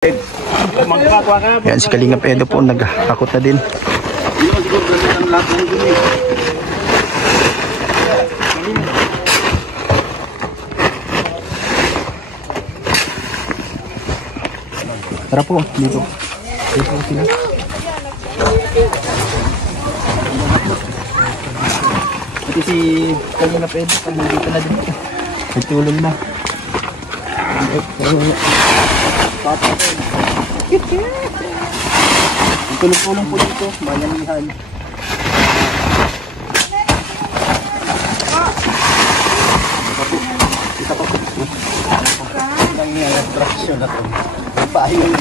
Yan si Kalingap Edo po, nagkakot na din. Tara po, dito. Dito po sila. Pati si Kalingap Edo, dito na din. Nagtulong na. Tulong-tulong po dito, bayanihan. Isa pa po. Ang attraction na ito. Paayos.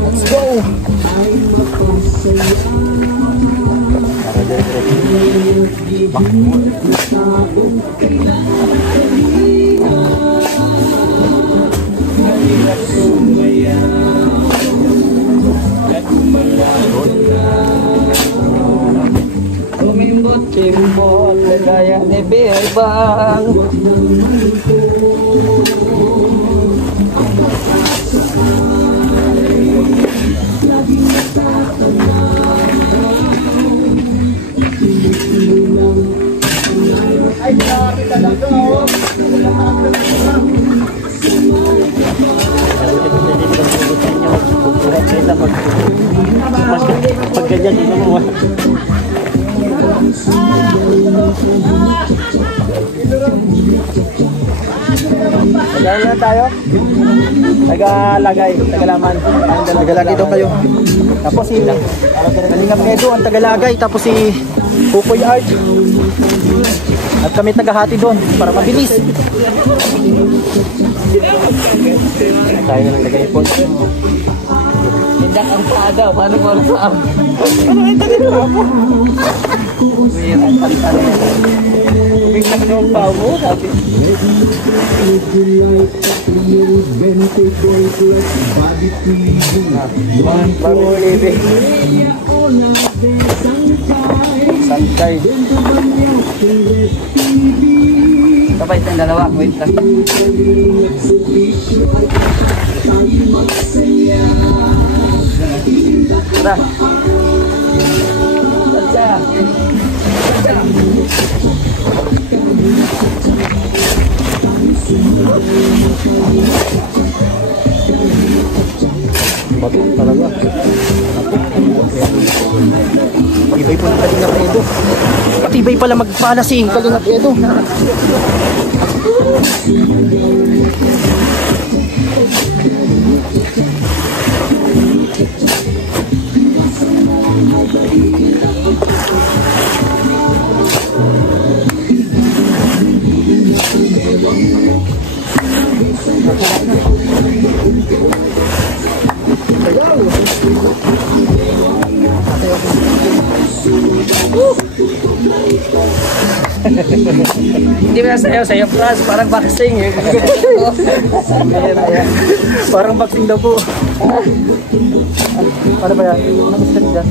Let's go. Cimbot gaya ni Bebang. Ay, grabe talaga, oh. Pag ganyan, di mo Tagalan na tayo. Tagalagay, tagalaman. Tagalagay daw kayo. Tapos si Kalingap Edo ang tagalagay, tapos si Kukoy Art. At kami tagahati doon para mabilis. tayo na nagay po. Tindak ang tada, paano mo ang saam? Ano ay tagal mo? Mayroon ang pantalo. Biglang yung pao mo, sabi. Bago ulit. Sangkay. Sabay tayong dalawa, wait lang. Tara. Tara. Batin talaga. Patibay po ng Kalingap Edo. Patibay pala magpala si Kalingap Edo. Hindi ba sayo plus, parang boxing eh. Parang boxing daw po. Ano ba yan? Anong step dyan?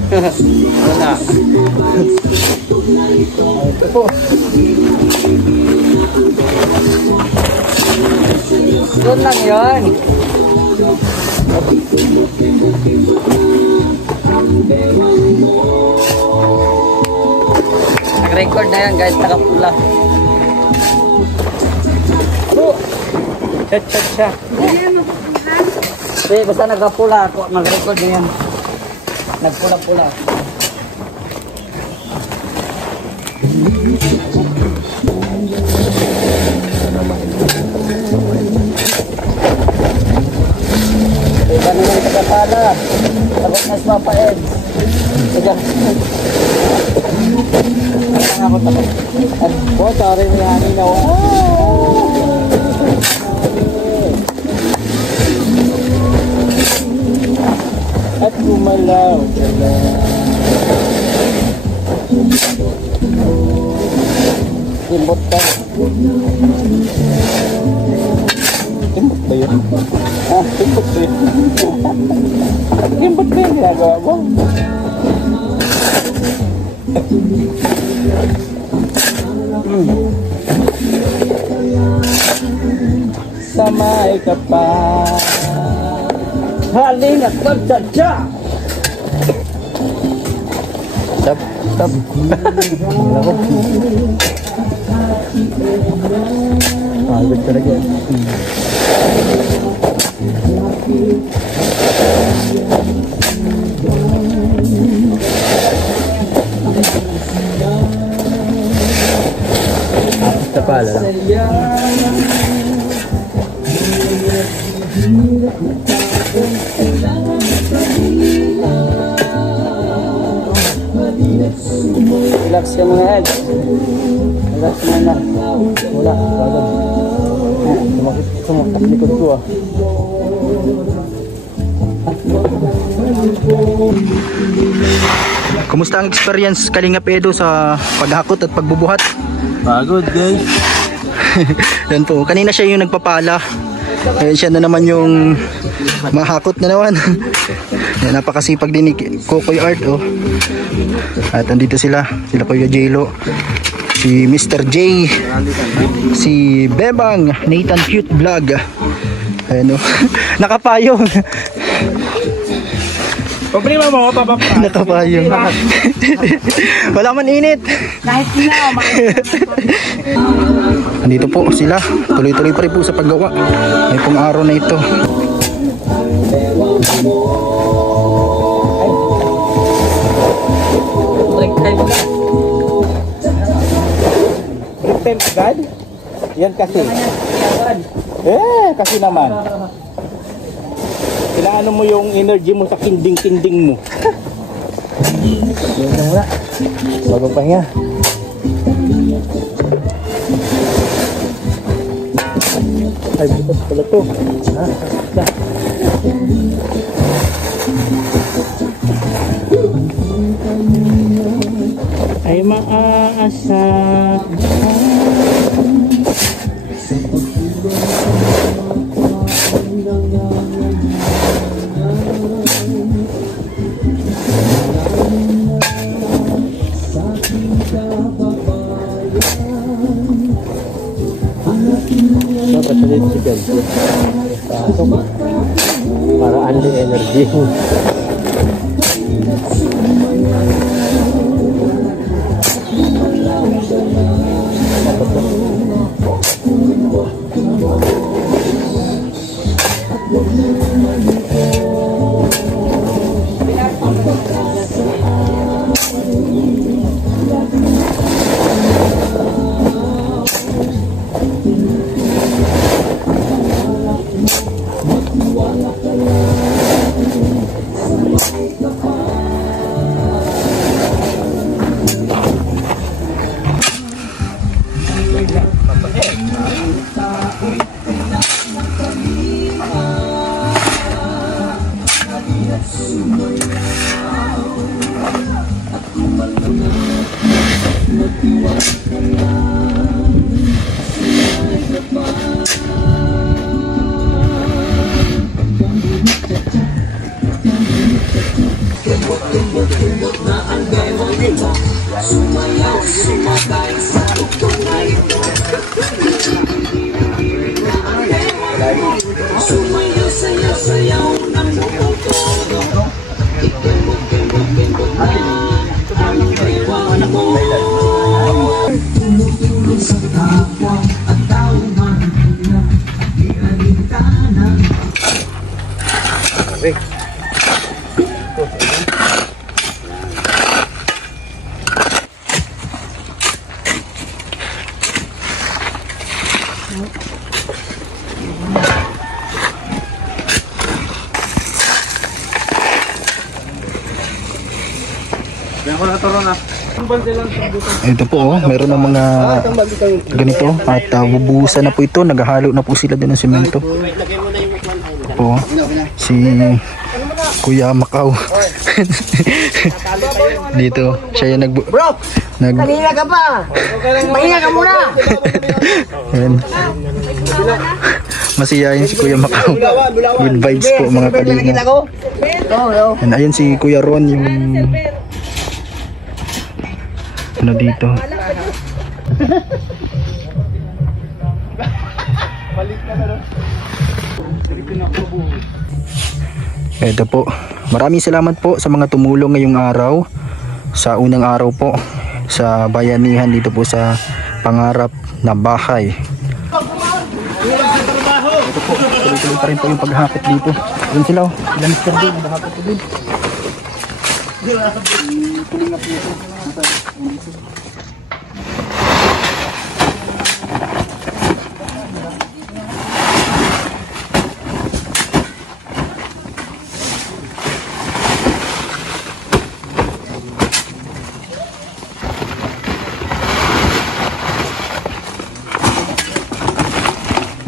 Wala. Ito po. Doon lang yun. Nag-record na yan guys, nakapula. Ano? Chat siya. Hindi, basta nagkapula ako, nag-record na yan. Nagpula-pula. Iba naman yung tagapala. Takot na sa Papa Ed. Sige. Ako takot. Po, sorry may hangin na. At gumalaw ka na. Simbot ka. Timbot ba yun? Timbot ba yun? Timbot ba yung ginagawa mo? Samay ka pa. Haling at pagtsatsa. Stop. Ako. Pagod talaga. Basta pala lang. Relax ka muna, Ed. Relax muna. Wala, bagay. Sumaktak likod ko ah. Kumusta ang experience Kalingap Edo sa paghakot at pagbubuhat? Pagod guys. Yan po, kanina siya yung nagpapala. Ngayon siya na naman yung mahakot na naman. Yan, napakasipag din ni Kokoy Art oh. At andito sila Kuya J-Lo, si Mr. J, si Bebang, Nathan Cute Vlog. Ayan oh. Nakapayong. Problema mo, papapa. Nakapayong. Wala man init. Kahit na, Andito po sila. Tuloy-tuloy pa rin po sa paggawa. May pong araw na ito. Break time agad? Yan kasi. Kasi naman. Kailangan mo yung energy mo sa kinding-kinding mo. Yan na muna. Bagong pahinga. Ay, bukas pala to. Ay maaasa. Para anli energy. Ito po oh, meron ng mga ganito at bubuhusan na po ito, naghahalo na po sila din ng semento. Po, si Kuya Macau. Dito, siya yung kanina ka pa. Pahinga ka muna. Ayan. Masiyahin si Kuya Macau. Good vibes po mga kalinga. And ayun si Kuya Ron yung ano dito. Ito po. Maraming salamat po sa mga tumulong ngayong araw. Sa unang araw po sa bayanihan dito po sa Pangarap na Bahay. Ito po, tuloy-tuloy pa rin po yung paghakot dito. Doon sila oh, sila Mr. D, naghahakot po din. Tuloy na po ito.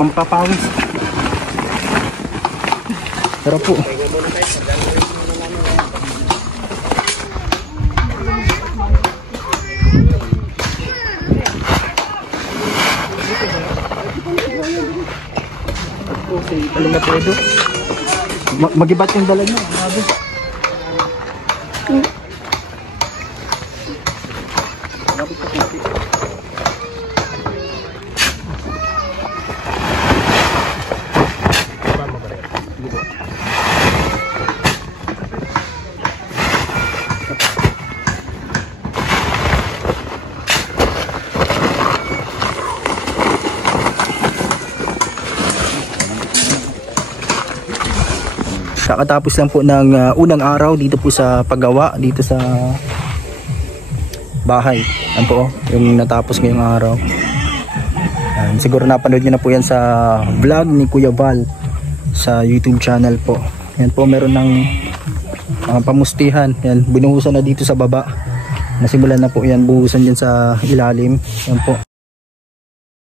Pampapawis. Tara po. Talinga po ito. Magibat yung dala nyo. Kakatapos lang po ng unang araw dito po sa paggawa dito sa bahay. Yan po yung natapos ngayong araw. Yan, siguro napanood nyo na po yan sa vlog ni Kuya Val sa YouTube channel po. Yan po, meron ng pamustihan. Yan, binuhusan na dito sa baba. Nasimulan na po yan buhusan dyan sa ilalim. Yan po.